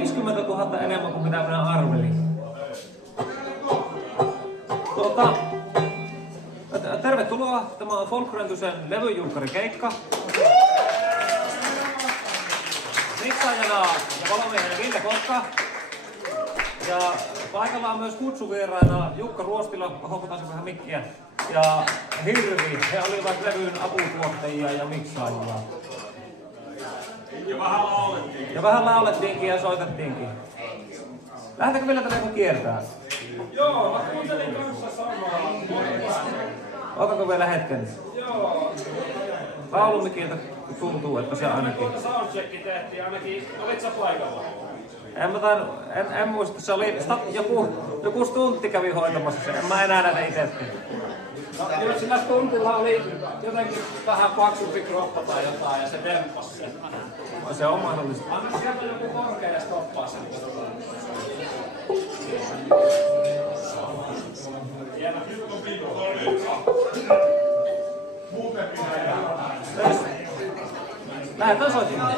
50 000 enemmän kuin mitä minä arvelin. Tervetuloa. Tämä on Folkrentusen levyjulkkarikeikka. Miksaajana ja valomiehenä Ville Kotka. Ja paikalla on myös kutsuvieraina Jukka Ruostila, houkutaan se vähän mikkiä, ja Hirvi. He olivat levyn aputuottajia ja miksaajia. Ja vähän laulettiinkin ja soitettiinkin. Lähdetäänkö vielä tänne kiertää? Joo, mä kuuntelin kanssa samaa. Otanko vielä hetken? Joo. Laulumikiltä tuntuu, että se ainakin. Soundchecki tehtiin ainakin. Olit sä paikalla? En muista, se oli joku stuntti kävi hoitamassa sen. En mä enää näitä itsekin. No, kyllä sillä stuntilla oli jotenkin vähän paksumpi kroppa tai jotain ja se temppasi sen. Se on mahdollista. Anna sieltä joku korkea ja stoppaa sen. Lähdetään soittamaan.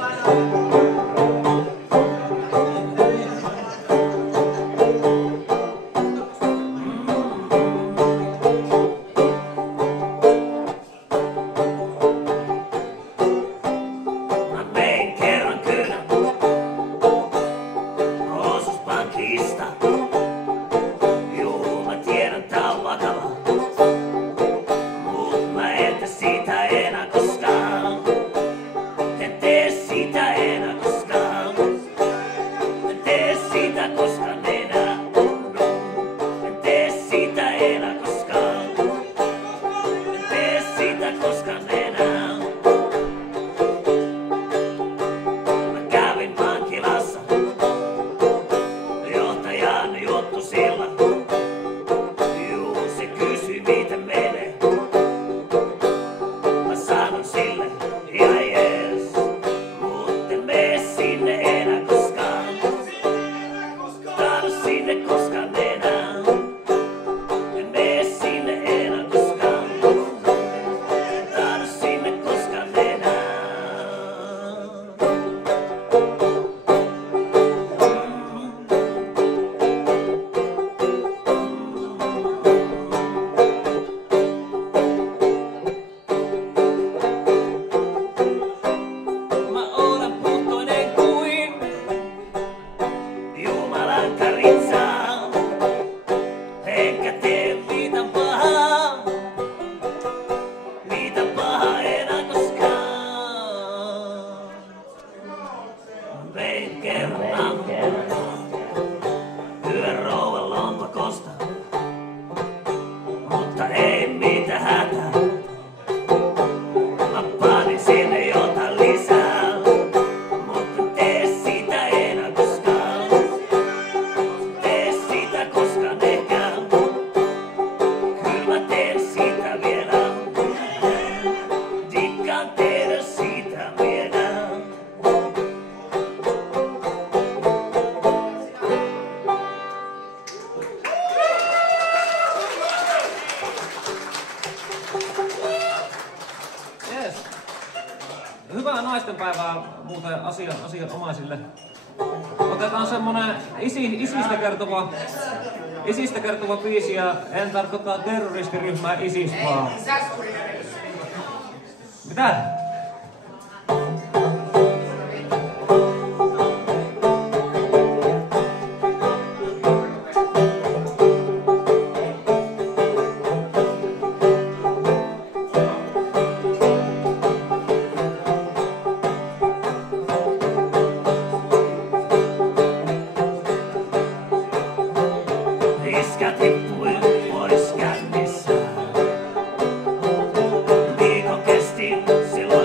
Hyvää naistenpäivää muuten asianomaisille. Otetaan semmonen isistä kertova biisi, ja en tarkoita terroristiryhmää ISIS vaan. Mitä? Viikon kesti silloin.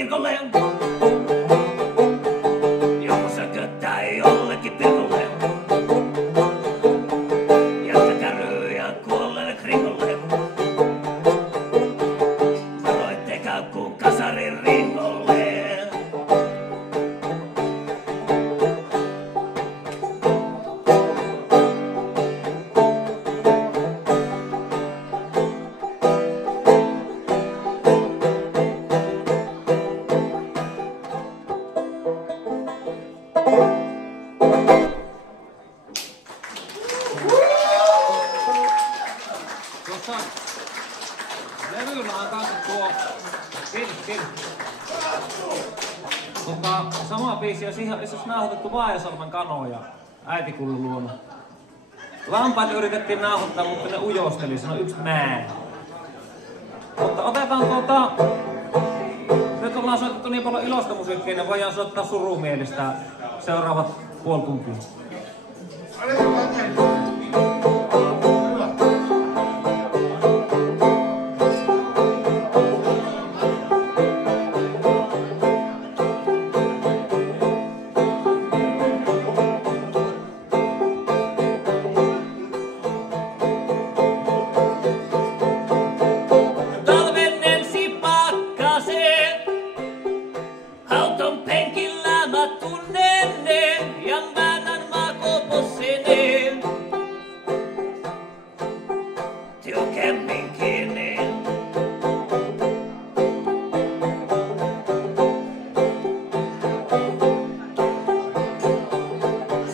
kirkolle. Joku sököttää jollekin pirkolle. Jätkä käryy ja kuolleelle kringolle. Varoittakaa kun kasarin ringolle. Tuossa levyllä on kanssa tuo sama biisi ja siihen olisi nauhoitettu Vaajasalmen kanoja äitikullun luona. Lampaat yritettiin nauhoittaa, mutta ne ujosteli, se on yksi mää. Mutta otetaan nyt ollaan soitettu niin paljon iloista musiikkia, niin voidaan soittaa surumielistä seuraavat puoli tuntia. Auton penkillä mä tunnen ne ja väännän makopossene. Tiukemmin kiinni.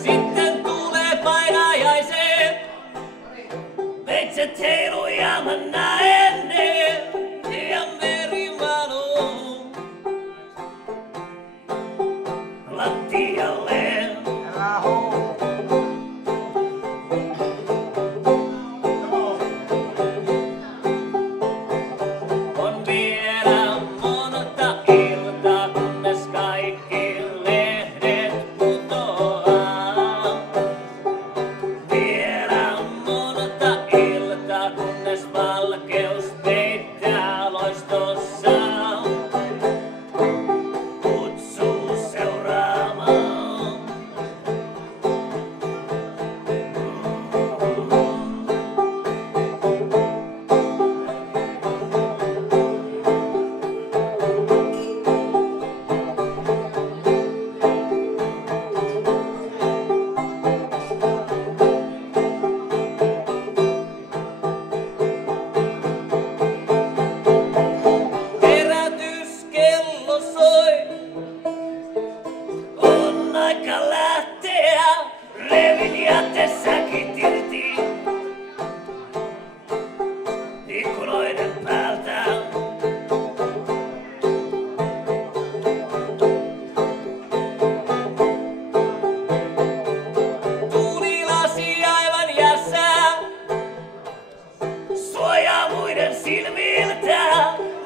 Sitten tulee painajaiset. Veitset heilu ja mä näen ne. Ja merimano. Lattialle. On vielä monta iltaa, kunnes kaikki lehdet putoaa. Vielä monta iltaa, kunnes valkeus peittää loistossa. Kutsuu seuraamaan. Herätyskello soi. On aika lähteä. Revin jätesäkit irti. Ikkunoiden päältä. Tuulilasi aivan jässä. Suojaa muiden silmiltä.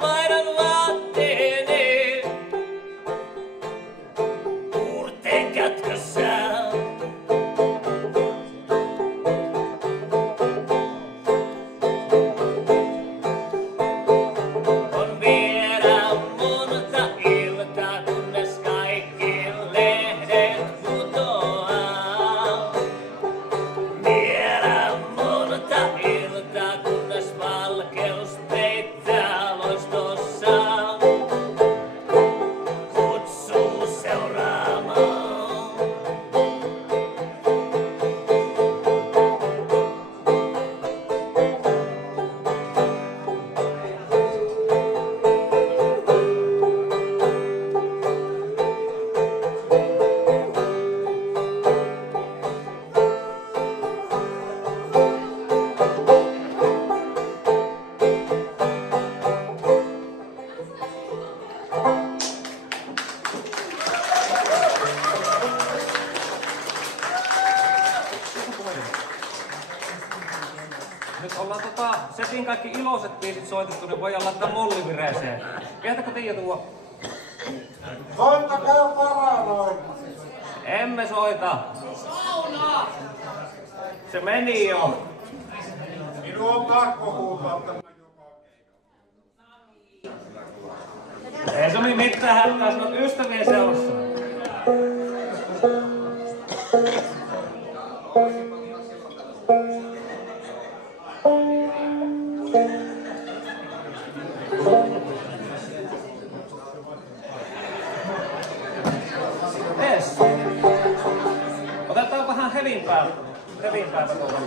Maidan vaatteeni. Puurteen kätkössä. On vielä monta iltaa, kunnes kaikki lehdet putoaa. Vielä monta iltaa, kunnes valkeus peittää loistossa. Kutsuu seuraamaan. Nyt ollaan setin kaikki iloiset biisit soitettu, niin voidaan laittaa mollivireeseen. Kehtääkö Tiia tuo? Soittakaa paranoin. Emme soita. Sauna! Se meni jo. Minun on pakko huutaa tämän joka keikalla. Ei sovi mitään hätää, sinut ystävien seurassa. Yes. Otetaan vähän hevimpää tuolla.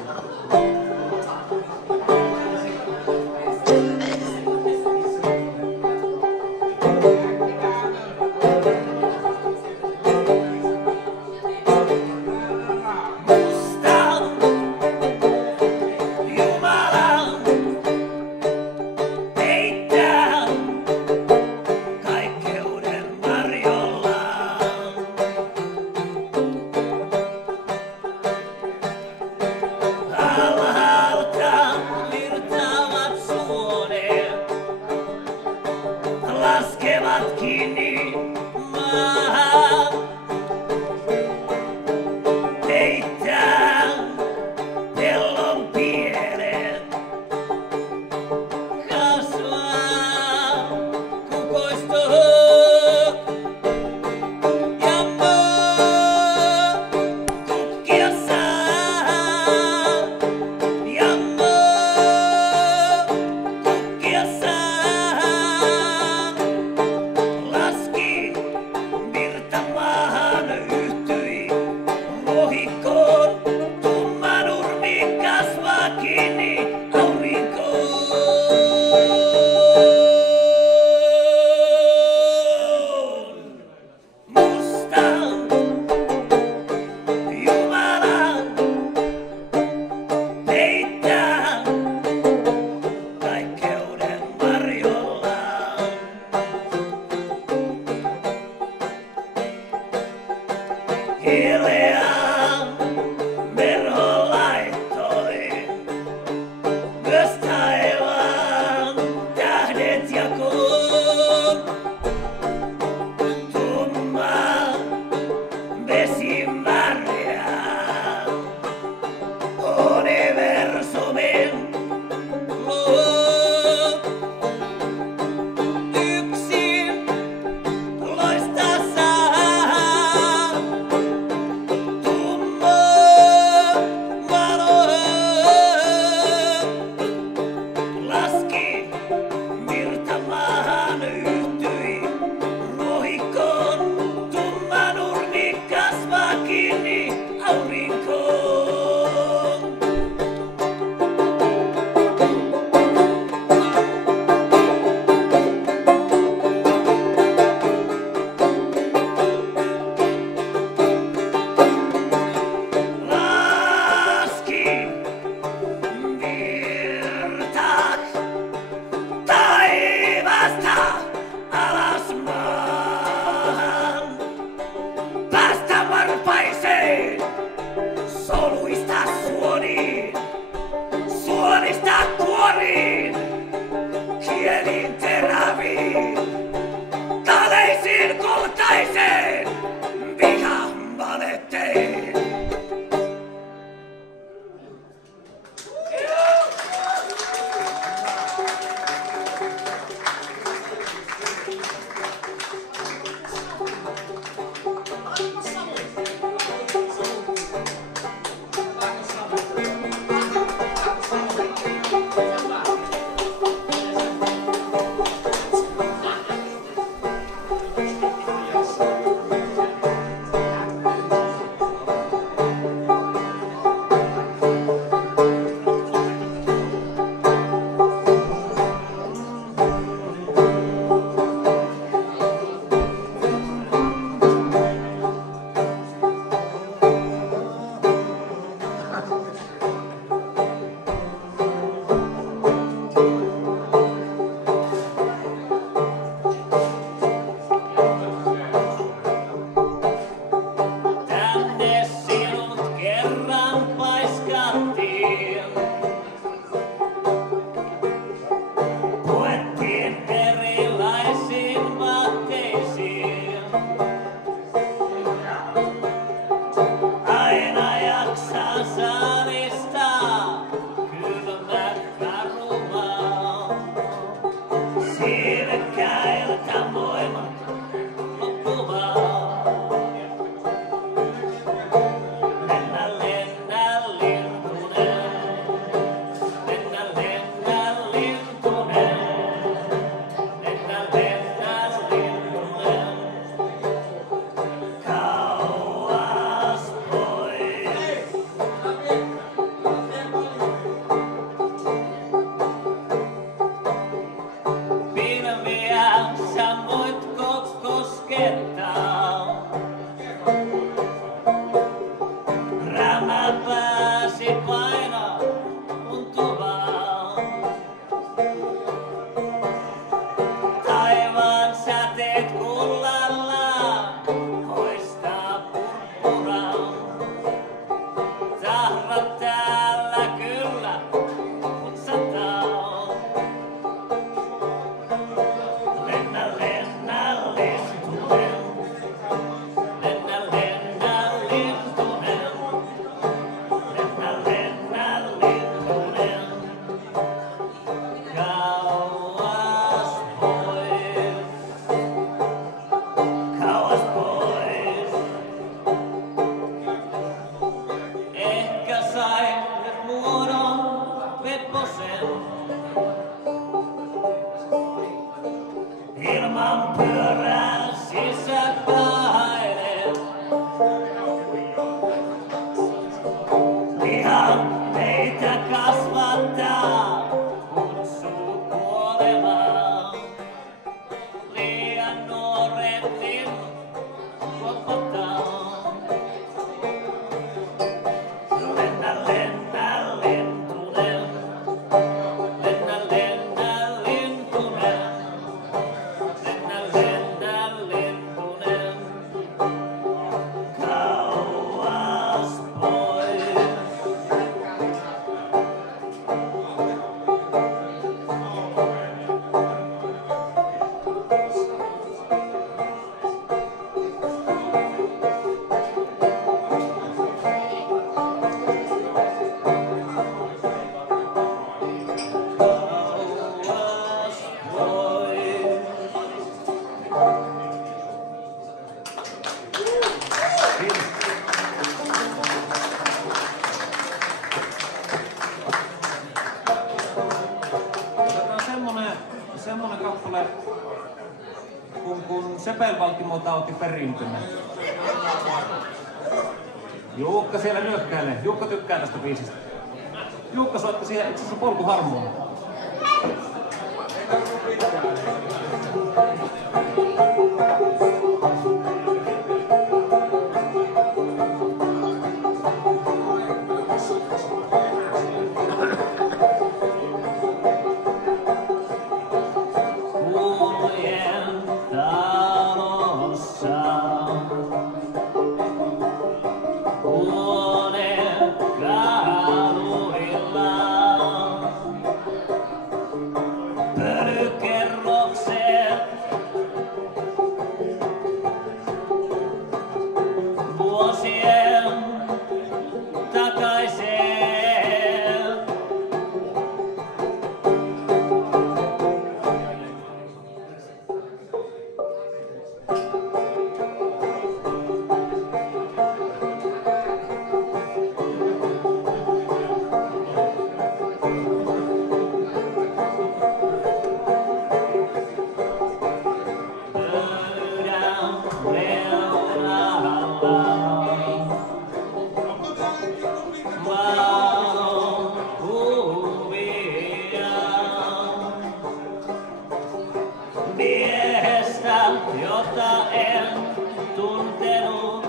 Laskevat kiinni maahan. Heittää pellon pienet. Kasvaa kukoistoon. Ja maa kukkia saa. Ja maa kukkia saa. Hiljaa verho laittoi, myös taivaan tähdet jakoon. Tumma vesimäriä universumin luo. Yksin loistaa saa. Laski virta maahan yhtyi ruohikkoon. Tumma nurmi kasvaa kiinni aurinkoon. Laski virta taivasta alas maahan. Päästä varpaiseen, soluista suoniin, suonista kuoriin, kielin teräviin, taleisiin kohtaiseen, vihan valetteen. Tänne sinut kerran paiskattiin. Puettiin erilaisiin vaatteisiin. Aina jaksaa saalistaa kylmät karumaa. Silkkäiltä moi. Tanssi painaa tuntuvaa. Taivaan säteet kullallaan hoistaa purppuraa. Tahrat täällä kyllä putsataan. Lennä, lennä, lintunen. Lennä, lennä, lintunen. Lennä, lennä, lintunen. Kauas pois. Kauas pois. Ehkä sain nyt muodon Pepposen. Ilman pyörää sisäpäinen. Ihan meitä kasvattaa, kutsuu kuolemaan. Liian nuoret linnut kopataan. Lennä, lennä, lintunen. Lennä, lennä, lintunen. Lennä, lennä, lintunen. Kauas pois. Kauas pois. Otetaan semmonen kappale kun Sepelvaltimotauti perintönä. Juukka siellä nyökkäilee. Juukka tykkää tästä biisistä. Juukka soitti siihen itse asiassa polkuharmonia. Kuljen talossa. Huone kaduilla. Pölykerrokset. Vuosien takaisin. Pöydän reunalla valokuvia miehestä, jota en tuntenut.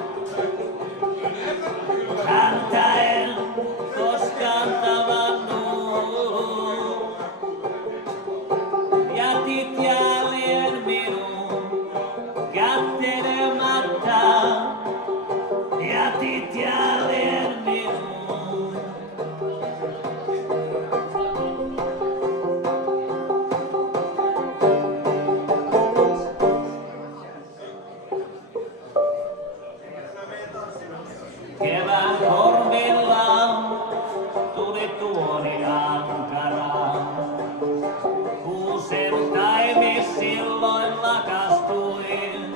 Häntä en koskaan tavannut. Jätit jäljen minun kättelematta. Jätit jäljen minun. Kevään korvilla tuli tuoni ankara. Kuusen taimis silloin lakastuin.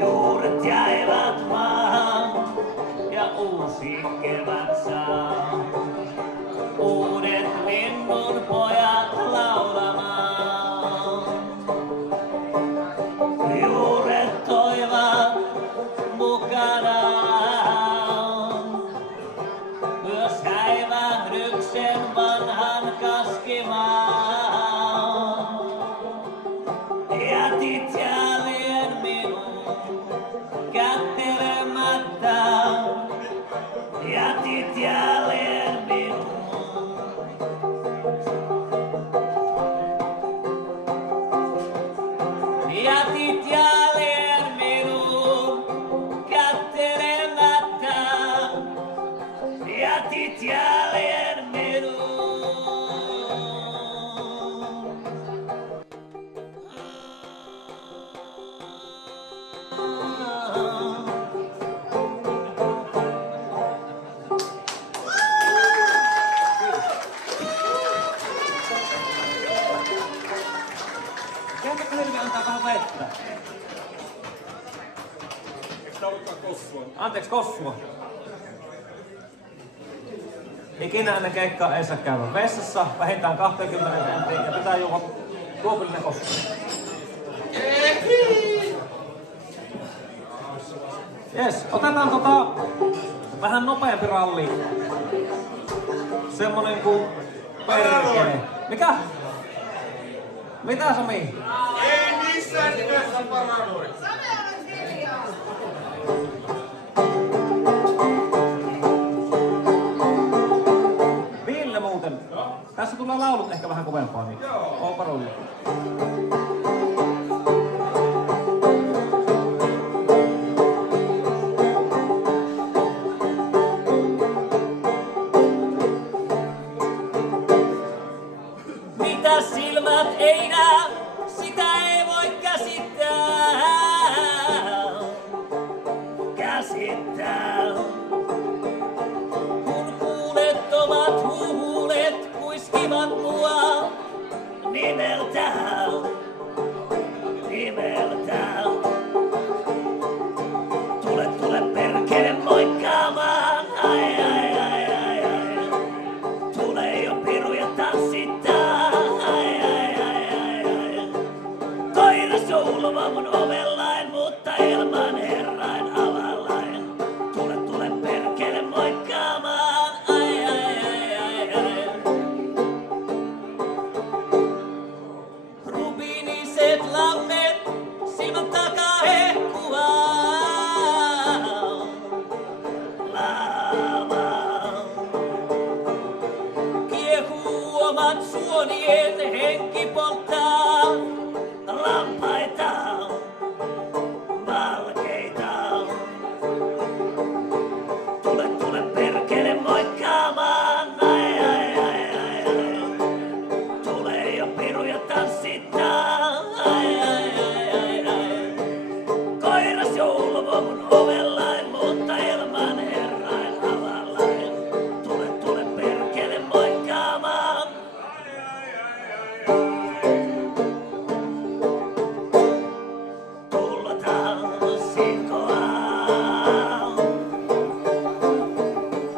Juuret jäivät maahan ja uusi kevät saa. Uudet linnun pojat laulamaan. Juuret toivat mukanaan myös häivähdyksen vanhan kaskimaan. Jätit jäljen minun kättelemättä. kossua. Ikinä ennen keikkaa ei saa käydä vessassa, vähintään 20 tuntia ja pitää juoda tuopillinen kossu. Jes, otetaan vähän nopeampi ralli. Semmonen kuin perkele. Mikä? Mitä Sami? Ei missään nimessä paranoi. Ville muuten. Tässä tulee laulut ehkä vähän kovempaa, niin onpa rolli. Mitä silmät ei näe, sitä ei voi käsittää. Käsittää. Kun kuulettomat huulet kuiskivat mua nimeltään. Nimeltään. Tule perkele moikkaamaan. Ai ai ai ai ai. Tule jo piru ja tanssittaa. Ai ai ai ai ai. Koira soulova mun ovellain, mutta ilman herrain avallain. Tule perkele moikkaamaan. Ai ai ai ai ai. Rubiniset lammet silmän takaa hehkuvaa. Kiehuu omat suonien henki polttaa lampaita valkeita. Tule perkele moikkaamaan. Ai ai ai ai ai. Tule jo piru ja tanssittaa. Ai ai ai ai ai. Koiras jouluvoo mun ovellain, mutta ilman herrain avallain. Tule perkele moikkaamaan. Tullataan sikoa.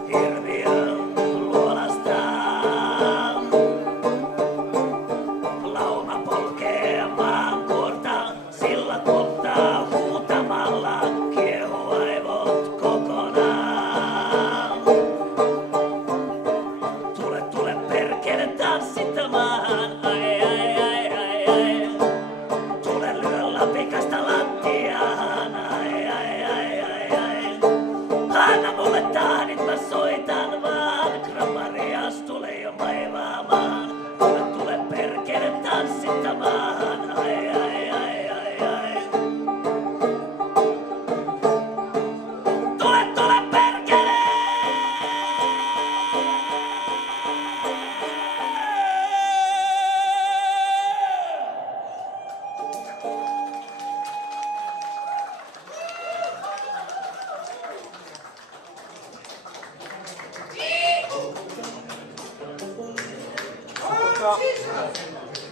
Hirviön luolastaan. Lauma polkee maankuorta, sillä polttaa huutamalla, kiehuu aivot kokonaan. Tule perkele tanssittamaan, ai ai ai ai ai. Tule lyö lapikasta lattiaan, ai ai ai ai ai. Anna mulle tahdit, mä soitan vaan, Grammarias tule jo vaivaamaan. Tule perkele tanssittamaan, ai ai ai ai ai. Tule perkele!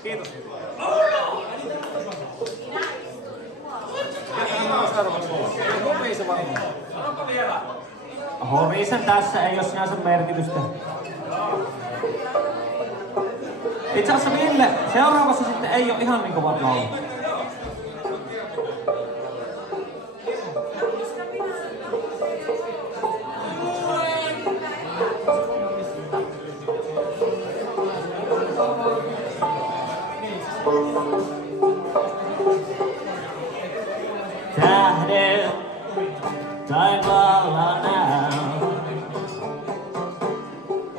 Kiitos. Horisen tässä ei ole sinänsä merkitystä. Itse asiassa Ville, seuraavassa sitten ei ole ihan niin kovat laulut. Tähdet taivaalla näen,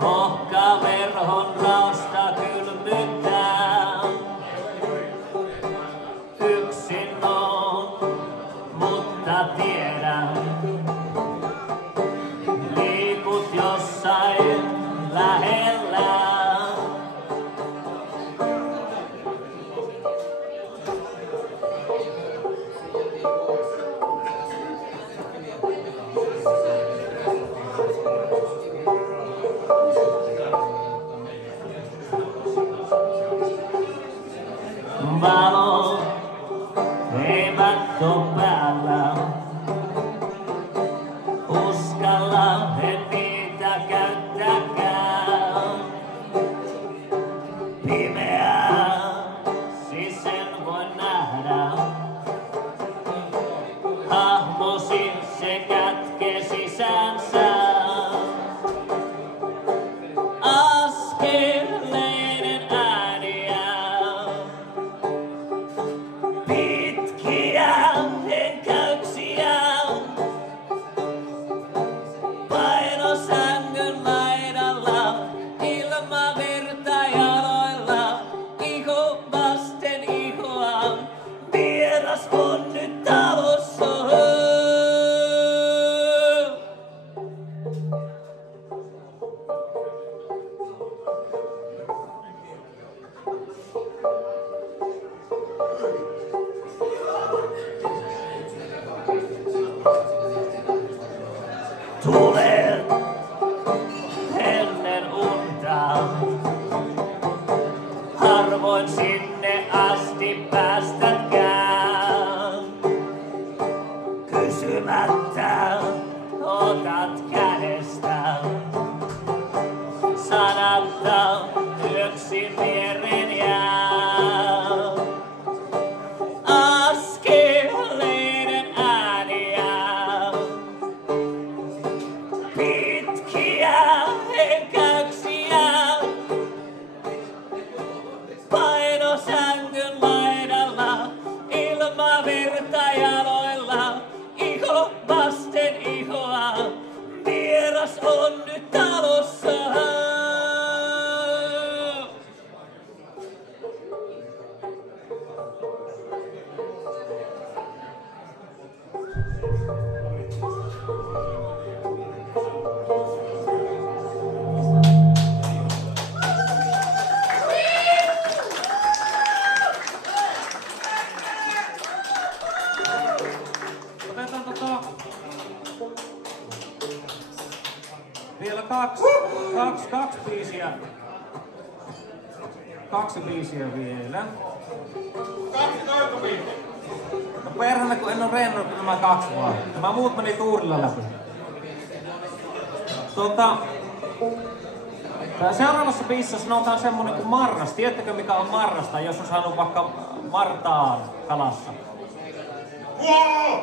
ohkaverhon rausta kylmyttää. uskalla en niitä käyttäkään. Pimeää, siis en voi nähdä. Hahmosi se kätkee sisäänsä. Askeleiden ääniä. Pitkiä henkäyksiä. Paino sängyn laidalla. Ilma virta jaloilla. Iho vasten ihoa. Vieras on nyt talossa. Tulet ennen unta. Harvoin sinne asti päästätkään. Kysymättä otat kädestä. Sanatta yksin viereen jää. Askeleiden ääniä. Pitkiä henkäyksiä. Paino sängyn laidalla. Ilma virta jaloilla. Iho vasten ihoa. Vieras on nyt talossa. Otetaan vielä kaksi biisiä. Kaksi biisiä vielä. Kaksi toivobiisiä. No perhana, kun en oo reenannut nämä kaksi vaan. Nämä muut meni tuurilla läpi. Seuraavassa biisissä sanotaan semmonen kuin marras. Tiedättekö mikä on marrasta, jos on saanut vaikka martaan kalassa? Wow!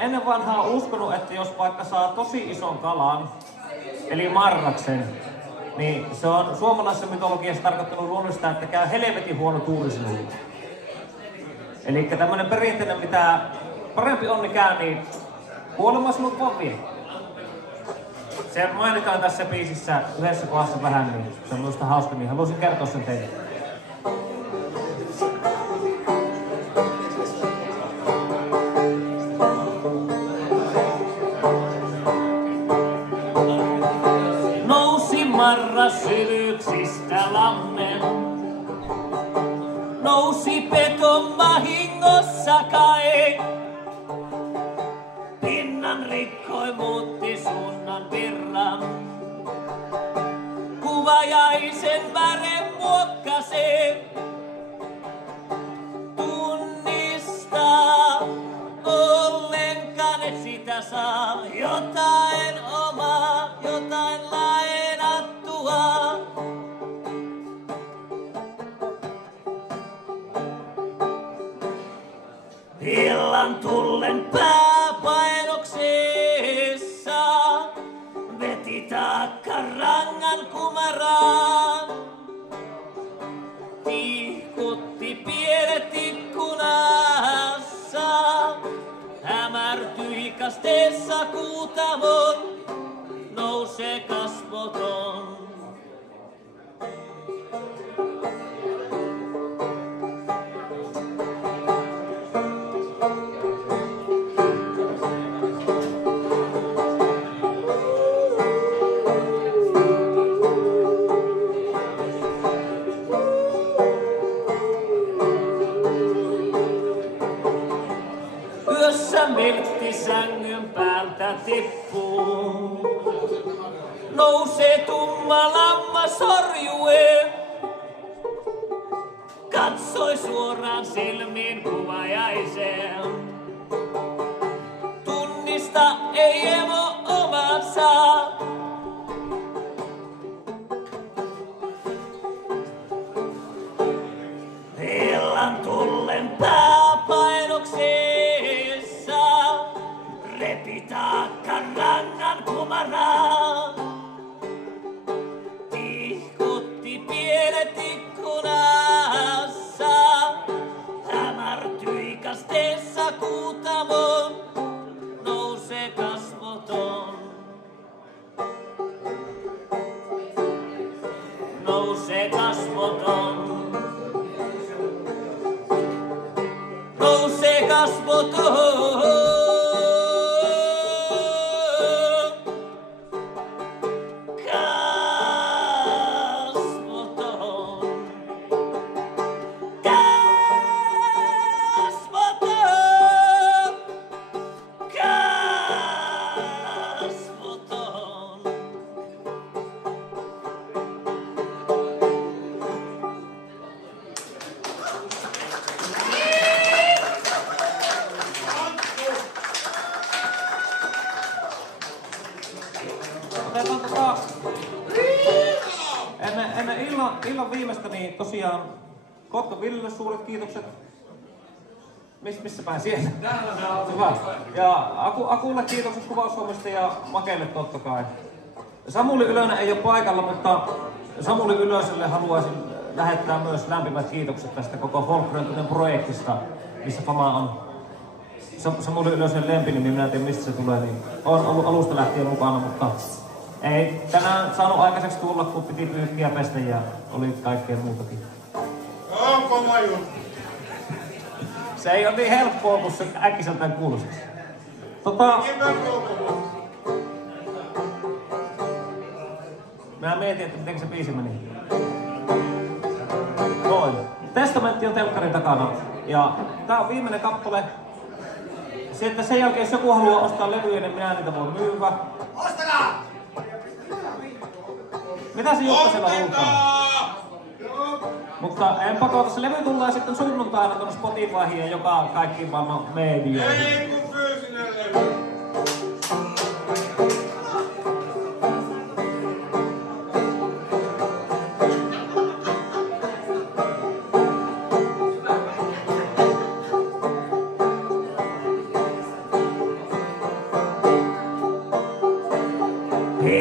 Ennen vanhaa uskonut, että jos vaikka saa tosi ison kalan, eli marraksen, niin se on suomalaisessa mytologiassa tarkoittanut luonnollista, että käy helvetin huono tuuri sinulle. Eli tämmönen perinteinen, mitä parempi onni käy, niin kuolema sinut vaan vie. Se mainitaan tässä biisissä yhdessä kohdassa vähän, niin se on minusta hauska, niin haluaisin kertoa sen teille. Nousi marras syvyyksistä lammen. Nousi peton vahingossa kai. Pinnan rikkoi muutti suunnan virran. Kuvajaisen vären muokkasee. Tunnistaa ollenkaan et sitä saa. Jotain omaa, jotain lainattua. Illan tullen pääpainoksessa veti taakka rangan kumaraan. Tihkutti pienet ikkunassa, hämärtyi kasteessa kuutamon, nousee kasvoton. Yössä miltti sängyn päältä tippuu. Nousee tumma lammas sorjue. Katsoi suoraan silmiin kuvajaiseen. Tunnista ei emo kuumana. Tihkutti pienet ikkunassa. Hämärtyi kasteessa kuutamon. Nousee kasvoton. Nousee kasvoton. Nousee kasvoton. Otetaan ennen illan viimeistä, niin tosiaan Kotka Villelle suuret kiitokset. Missä päin siellä? Hyvä. Ja Akulle kiitokset kuvaushommista ja Makelle totta kai. Samuli Ylönen ei ole paikalla, mutta Samuli Ylöselle haluaisin lähettää myös lämpimät kiitokset tästä koko Folkgröntunen projektista, missä Fama on. Samuli Ylösen lempinimi, minä en tiedä mistä se tulee, niin on ollut alusta lähtien mukana, mutta ei tänään saanut aikaiseksi tulla, kun piti pyyhkiä pestä ja oli kaikkea muutakin. On kova juttu. Se ei ole niin helppoa, kun se äkkiseltään kuulostaisi. Mä mietin, että miten se biisi meni. Noin. Testamentti on telkkarin takana. Ja tää on viimeinen kappale. Sitten sen jälkeen, jos joku haluaa ostaa levyjä, niin minä niitä voin myyä. Ostakaa! Mitä se Jukka siellä huutaa? Mutta en pakota, se levy tulee sitten sunnuntaina tuonne Spotifyhin ja joka kaikkiin maailman medioihin. Ei kun fyysinen levy.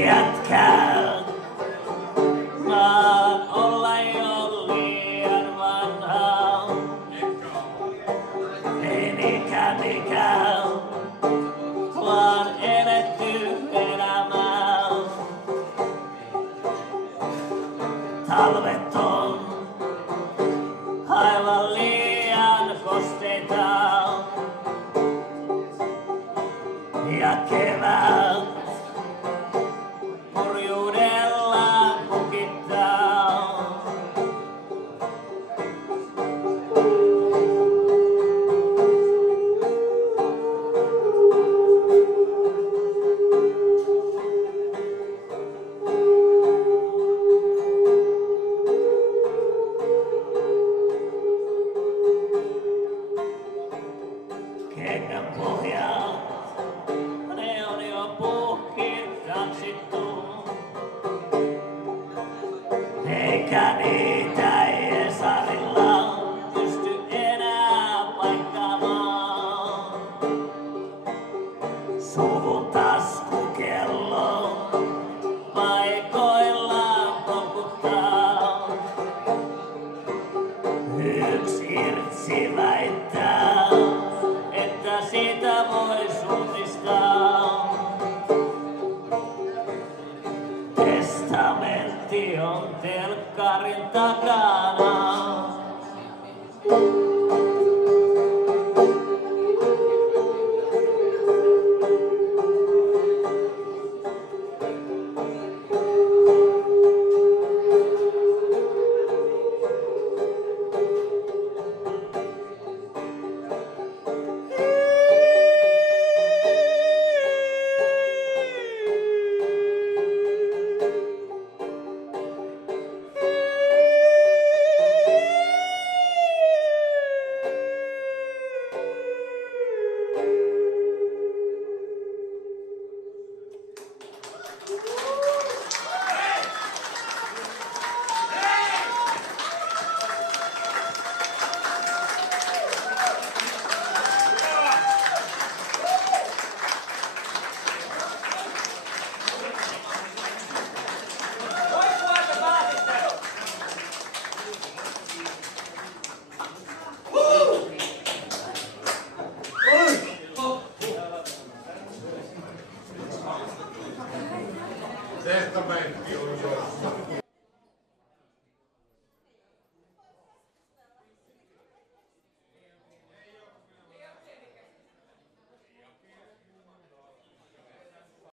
Jätkää, maan olla jo liian vanha. Ei mikään, vaan eletty elämää. Talvet on aivan liian kosteita. Ja kevät kurjuudella kukittaa. Kengän pohjat, ne on jo puhki taksittu. Eikä niitä Esarilla pysty enää paikkaamaan. Suvun taskukello paikoillaan kokuttaa. Yksi irtsi väittää, että sitä voi suunnistaa. Testamentti on telkkarin takana. Testamentti on jo.